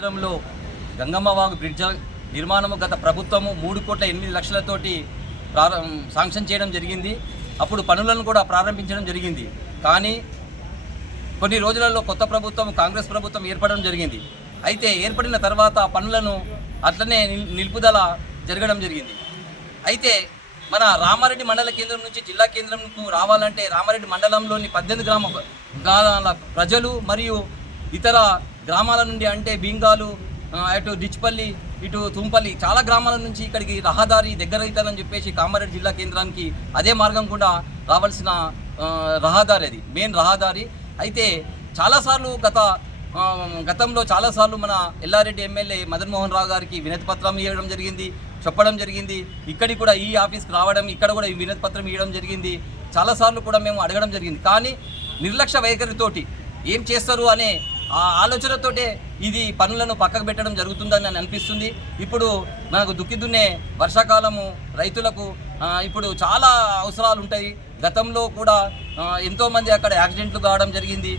నగరంలో గంగమ్మవాగు బ్రిడ్జ్ నిర్మాణము గత ప్రభుత్వము మూడు కోట్ల ఎనిమిది లక్షలతోటి ప్రారం శాంక్షన్ చేయడం జరిగింది. అప్పుడు పనులను కూడా ప్రారంభించడం జరిగింది. కానీ కొన్ని రోజులలో కొత్త ప్రభుత్వం కాంగ్రెస్ ప్రభుత్వం ఏర్పడడం జరిగింది. అయితే ఏర్పడిన తర్వాత ఆ పనులను అట్లనే నిల్- నిలుపుదల జరగడం జరిగింది. అయితే మన రామారెడ్డి మండల కేంద్రం నుంచి జిల్లా కేంద్రంకు రావాలంటే రామారెడ్డి మండలంలోని పద్దెనిమిది గ్రామ గ్రామాల ప్రజలు మరియు ఇతర గ్రామాల నుండి అంటే బీంగాలు అటు డిచ్పల్లి ఇటు తుంపల్లి చాలా గ్రామాల నుంచి ఇక్కడికి రహదారి దగ్గర అవుతుందని చెప్పేసి కామారెడ్డి జిల్లా కేంద్రానికి అదే మార్గం కూడా రావాల్సిన రహదారి అది మెయిన్ రహదారి. అయితే చాలాసార్లు గత గతంలో చాలాసార్లు మన ఎల్లారెడ్డి ఎమ్మెల్యే మదన్మోహన్ రావు గారికి వినతి పత్రం ఇవ్వడం జరిగింది చెప్పడం జరిగింది. ఇక్కడికి కూడా ఈ ఆఫీస్కి రావడం ఇక్కడ కూడా ఈ వినతి పత్రం ఇవ్వడం జరిగింది. చాలాసార్లు కూడా మేము అడగడం జరిగింది. కానీ నిర్లక్ష్య వైఖరితోటి ఏం చేస్తారు అనే ఆ ఆలోచనతోటే ఇది పనులను పక్కకు పెట్టడం జరుగుతుందని అని అనిపిస్తుంది. ఇప్పుడు మనకు దుక్కి దున్నే వర్షాకాలము రైతులకు ఇప్పుడు చాలా అవసరాలు ఉంటాయి. గతంలో కూడా ఎంతోమంది అక్కడ యాక్సిడెంట్లు కావడం జరిగింది.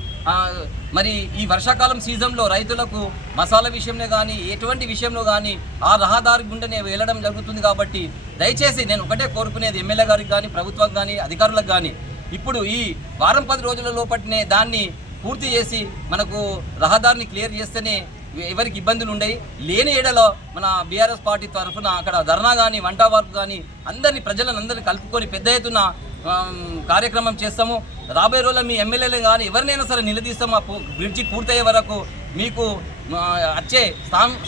మరి ఈ వర్షాకాలం సీజన్లో రైతులకు మసాలా విషయంలో కానీ ఎటువంటి విషయంలో కానీ ఆ రహదారి గుండెనే వెళ్ళడం జరుగుతుంది కాబట్టి దయచేసి నేను ఒకటే కోరుకునేది ఎమ్మెల్యే గారికి కానీ ప్రభుత్వం కానీ అధికారులకు కానీ ఇప్పుడు ఈ వారం పది రోజుల లోపటినే దాన్ని పూర్తి చేసి మనకు రహదారిని క్లియర్ చేస్తేనే ఎవరికి ఇబ్బందులు ఉండయి. లేని ఏడలో మన బీఆర్ఎస్ పార్టీ తరఫున అక్కడ ధర్నా కానీ వంట వర్క్ కానీ అందరినీ ప్రజలను అందరినీ కలుపుకొని పెద్ద ఎత్తున కార్యక్రమం చేస్తాము. రాబోయే రోజుల్లో మీ ఎమ్మెల్యేలు కానీ ఎవరినైనా సరే నిలదీస్తాము. ఆ బ్రిడ్జి పూర్తయ్యే వరకు మీకు వచ్చే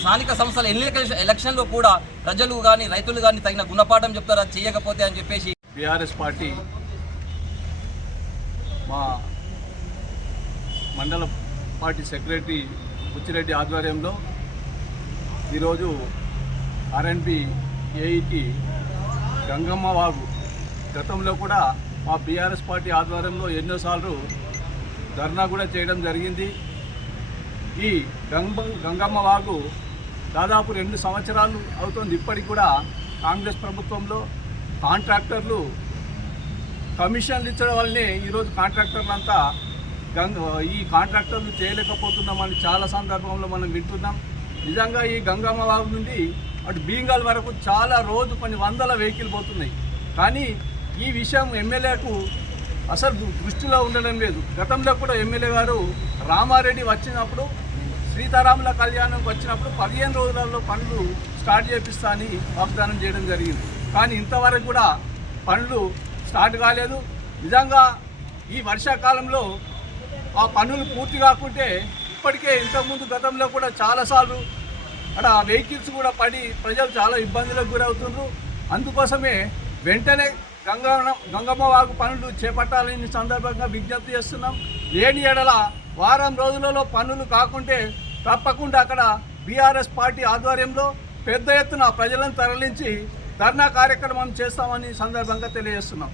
స్థానిక సంస్థల ఎన్నికల ఎలక్షన్లో కూడా ప్రజలు కానీ రైతులు కానీ తగిన గుణపాఠం చెప్తారు. అది చేయకపోతే అని చెప్పేసి బీఆర్ఎస్ పార్టీ మా మండల పార్టీ సెక్రటరీ బుచ్చిరెడ్డి ఆధ్వర్యంలో ఈరోజు ఆర్ఎన్పి ఏఈకి గంగమ్మ వాగు గతంలో కూడా మా బీఆర్ఎస్ పార్టీ ఆధ్వర్యంలో ఎన్నోసార్లు ధర్నా కూడా చేయడం జరిగింది. ఈ గంగ గంగమ్మ వాగు దాదాపు రెండు సంవత్సరాలు అవుతుంది. ఇప్పటికి కూడా కాంగ్రెస్ ప్రభుత్వంలో కాంట్రాక్టర్లు కమిషన్లు ఇచ్చడం వల్లనే ఈరోజు కాంట్రాక్టర్లంతా ఈ కాంట్రాక్టర్లు చేయలేకపోతున్నామని చాలా సందర్భంలో మనం వింటున్నాం. నిజంగా ఈ గంగమ్మ వాగు నుండి అటు బీంగాల్ వరకు చాలా రోజు కొన్ని వందల వెహికల్ పోతున్నాయి. కానీ ఈ విషయం ఎమ్మెల్యేకు అసలు దృష్టిలో ఉండడం లేదు. గతంలో కూడా ఎమ్మెల్యే గారు రామారెడ్డి వచ్చినప్పుడు సీతారాముల కళ్యాణం వచ్చినప్పుడు పదిహేను రోజులలో పనులు స్టార్ట్ చేపిస్తా అని వాగ్దానం చేయడం జరిగింది. కానీ ఇంతవరకు కూడా పనులు స్టార్ట్ కాలేదు. నిజంగా ఈ వర్షాకాలంలో ఆ పనులు పూర్తి కాకుంటే ఇప్పటికే ఇంతకుముందు గతంలో కూడా చాలాసార్లు అక్కడ వెహికల్స్ కూడా పడి ప్రజలు చాలా ఇబ్బందులకు గురవుతున్నారు అందుకోసమే వెంటనే గంగా గంగమ్మ వాగు పనులు చేపట్టాలని సందర్భంగా విజ్ఞప్తి చేస్తున్నాం. లేని ఎడల వారం రోజులలో పనులు కాకుంటే తప్పకుండా అక్కడ బీఆర్ఎస్ పార్టీ ఆధ్వర్యంలో పెద్ద ఎత్తున ప్రజలను తరలించి ధర్నా కార్యక్రమం చేస్తామని సందర్భంగా తెలియజేస్తున్నాం.